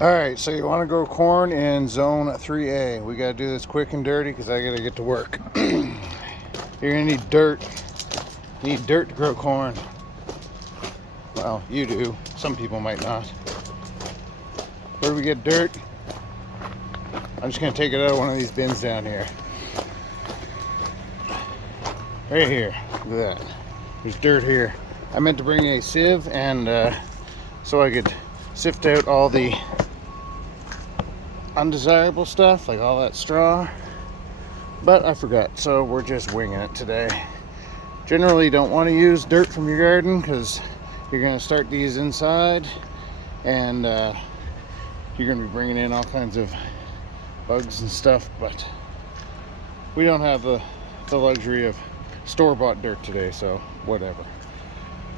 Alright, so you want to grow corn in zone 3A. We got to do this quick and dirty because I got to get to work. You're going to need dirt. You need dirt to grow corn. Well, you do. Some people might not. Where do we get dirt? I'm just going to take it out of one of these bins down here. Right here. Look at that. There's dirt here. I meant to bring a sieve and so I could sift out all the undesirable stuff, like all that straw, but I forgot, so we're just winging it today. Generally don't want to use dirt from your garden because you're going to start these inside and you're going to be bringing in all kinds of bugs and stuff, but we don't have the luxury of store-bought dirt today, so whatever.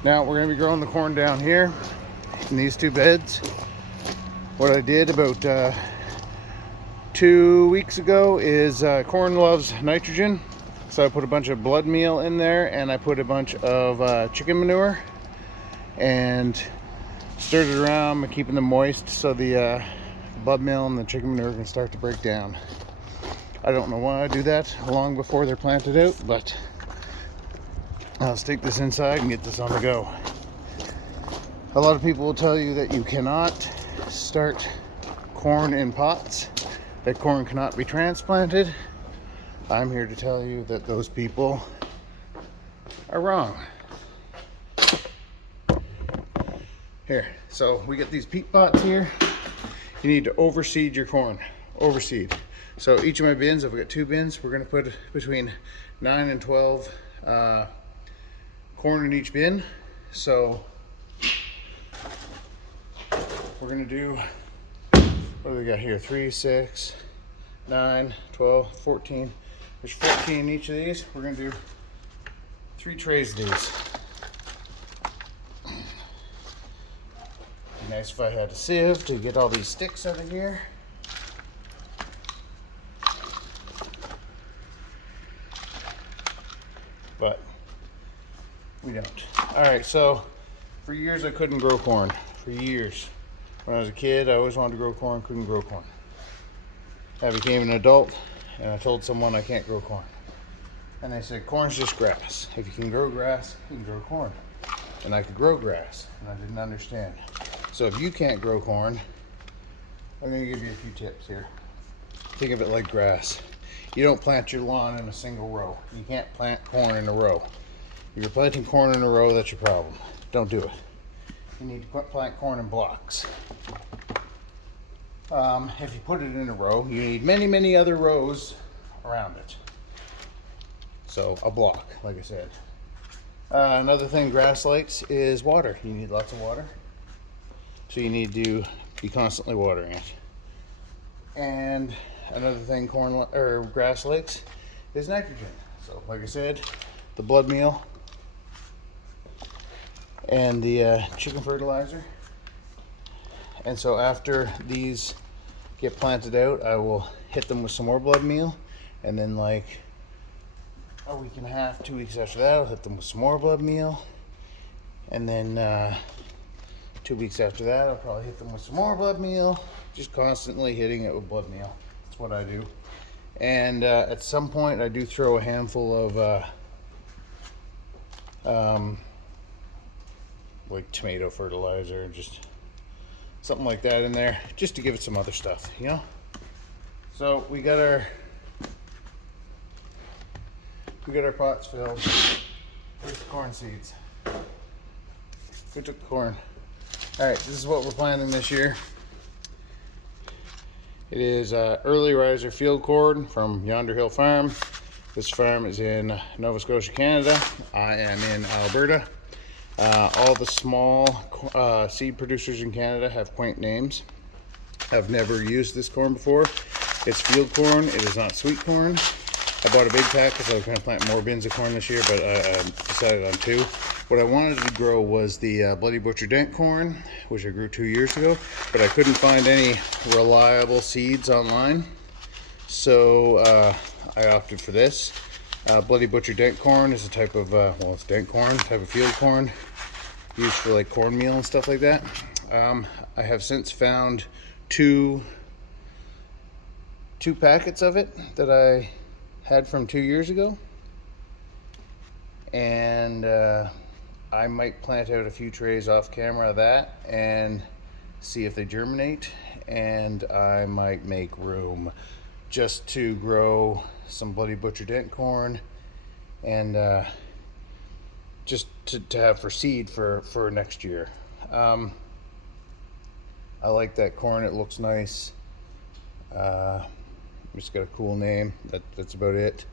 Now we're going to be growing the corn down here in these two beds. What I did about 2 weeks ago is corn loves nitrogen, so I put a bunch of blood meal in there and I put a bunch of chicken manure and stirred it around, keeping them moist so the blood meal and the chicken manure can start to break down. I don't know why I do that long before they're planted out, but let's take this inside and get this on the go. A lot of people will tell you that you cannot start corn in pots, that corn cannot be transplanted. I'm here to tell you that those people are wrong. Here, so we get these peat pots here. You need to overseed your corn, overseed. So each of my bins, I've got 2 bins, we're gonna put between 9 and 12 corn in each bin. So we're gonna do, what do we got here? 3, 6, 9, 12, 14. There's 14 in each of these. We're gonna do 3 trays of these. Be nice if I had a sieve to get all these sticks out of here. But we don't. All right, so for years I couldn't grow corn, for years. When I was a kid, I always wanted to grow corn, couldn't grow corn. I became an adult and I told someone I can't grow corn. And they said, corn's just grass. If you can grow grass, you can grow corn. And I could grow grass, and I didn't understand. So if you can't grow corn, I'm gonna give you a few tips here. Think of it like grass. You don't plant your lawn in a single row. You can't plant corn in a row. If you're planting corn in a row, that's your problem. Don't do it. You need to plant corn in blocks. If you put it in a row, you need many, many other rows around it. So a block, like I said. Another thing grass likes is water. You need lots of water. So you need to be constantly watering it. And another thing grass likes is nitrogen. So like I said, the blood meal and the chicken fertilizer. And so after these get planted out, I will hit them with some more blood meal, and then like a week and a half, 2 weeks after that, I'll hit them with some more blood meal, and then 2 weeks after that, I'll probably hit them with some more blood meal, just constantly hitting it with blood meal. That's what I do. And at some point, I do throw a handful of like tomato fertilizer, just something like that in there, just to give it some other stuff, you know? So we got our pots filled. Where's the corn seeds? Who took the corn? All right, this is what we're planting this year. It is early riser field corn from Yonder Hill Farm. This farm is in Nova Scotia, Canada. I am in Alberta. All the small seed producers in Canada have quaint names. I've never used this corn before. It's field corn. It is not sweet corn. I bought a big pack because I was going to plant more bins of corn this year, but I decided on 2. What I wanted to grow was the Bloody Butcher Dent corn, which I grew 2 years ago, but I couldn't find any reliable seeds online. So I opted for this. Bloody Butcher Dent corn is a type of, well, it's dent corn, type of field corn, used for like cornmeal and stuff like that. I have since found two packets of it that I had from 2 years ago, and I might plant out a few trays off camera of that and see if they germinate, and I might make room just to grow some Bloody Butcher dent corn, and just to have for seed for next year. I like that corn, it looks nice. It's got a cool name, that's about it.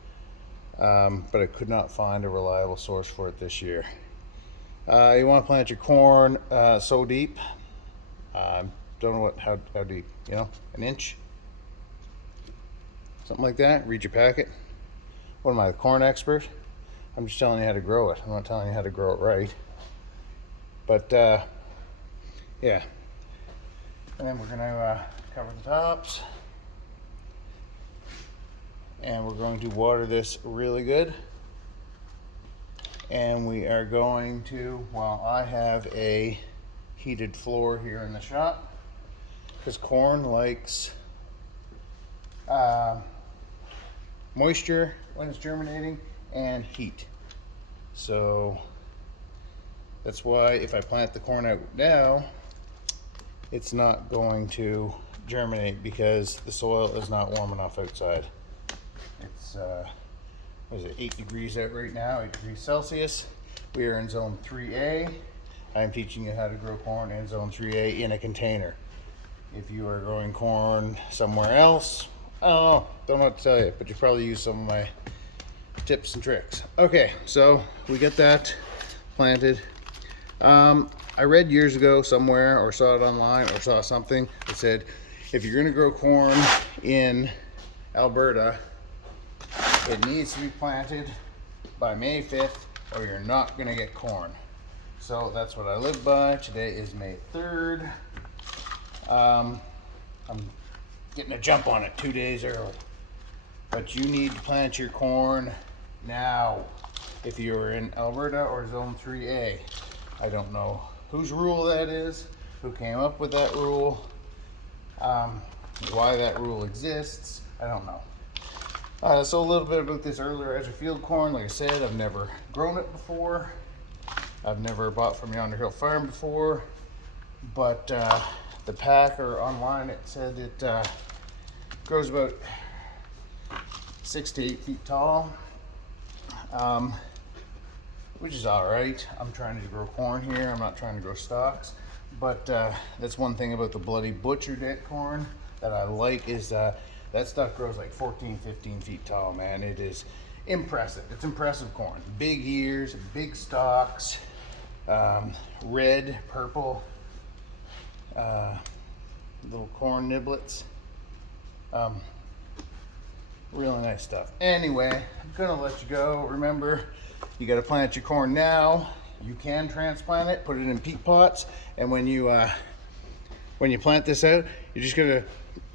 But I could not find a reliable source for it this year. You want to plant your corn so deep, don't know how deep, you know, an inch, something like that. Read your packet. What am I, a corn expert? I'm just telling you how to grow it. I'm not telling you how to grow it right. But yeah, and then we're going to cover the tops, and we're going to water this really good. And we are going to, well, I have a heated floor here in the shop because corn likes moisture when it's germinating and heat. So that's why if I plant the corn out now, it's not going to germinate because the soil is not warm enough outside. It's what is it, 8 degrees out right now, 8 degrees Celsius. We are in zone 3A. I'm teaching you how to grow corn in zone 3A in a container. If you are growing corn somewhere else, I don't know what to tell you, but you probably use some of my tips and tricks. Okay, so we get that planted. I read years ago somewhere, or saw it online, or saw something that said if you're gonna grow corn in Alberta, it needs to be planted by May 5th or you're not gonna get corn. So that's what I live by. Today is May 3rd. I'm getting a jump on it 2 days early. But you need to plant your corn now if you're in Alberta or zone 3A. I don't know whose rule that is, who came up with that rule, why that rule exists, I don't know. So a little bit about this earlier edge of field corn. Like I said, I've never grown it before. I've never bought from Yonder Hill Farm before, but the pack or online it said it grows about 6 to 8 feet tall, which is all right. I'm trying to grow corn here. I'm not trying to grow stalks, but that's one thing about the Bloody Butcher dent corn that I like is that stuff grows like 14, 15 feet tall, man. It is impressive. It's impressive corn. Big ears, big stalks, red, purple, little corn niblets. Really nice stuff. Anyway, I'm gonna let you go. Remember, you gotta plant your corn now. You can transplant it, put it in peat pots, and when you plant this out, you're just gonna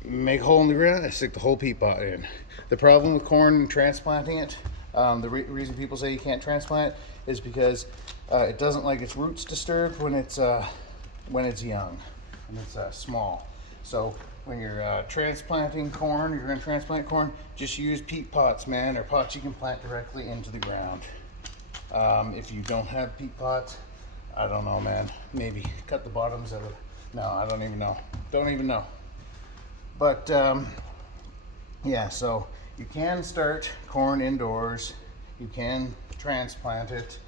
make a hole in the ground and stick the whole peat pot in. The problem with corn and transplanting it, the reason people say you can't transplant is because it doesn't like its roots disturbed when it's young and it's small. So when you're transplanting corn, you're gonna transplant corn, just use peat pots, man, or pots you can plant directly into the ground. If you don't have peat pots, I don't know, man, maybe cut the bottoms out of, no, I don't even know. But yeah, so you can start corn indoors. You can transplant it.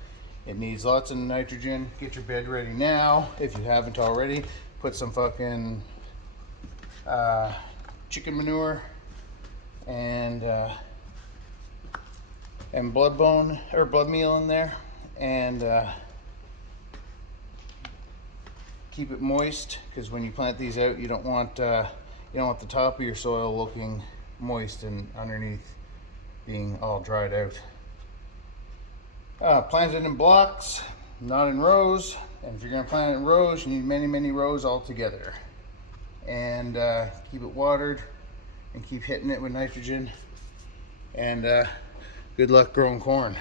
It needs lots of nitrogen. Get your bed ready now if you haven't already. Put some fucking chicken manure and blood meal in there, and keep it moist, because when you plant these out, you don't want the top of your soil looking moist and underneath being all dried out. Plant it in blocks, not in rows. And if you're going to plant it in rows, you need many rows all together. And keep it watered and keep hitting it with nitrogen. And good luck growing corn.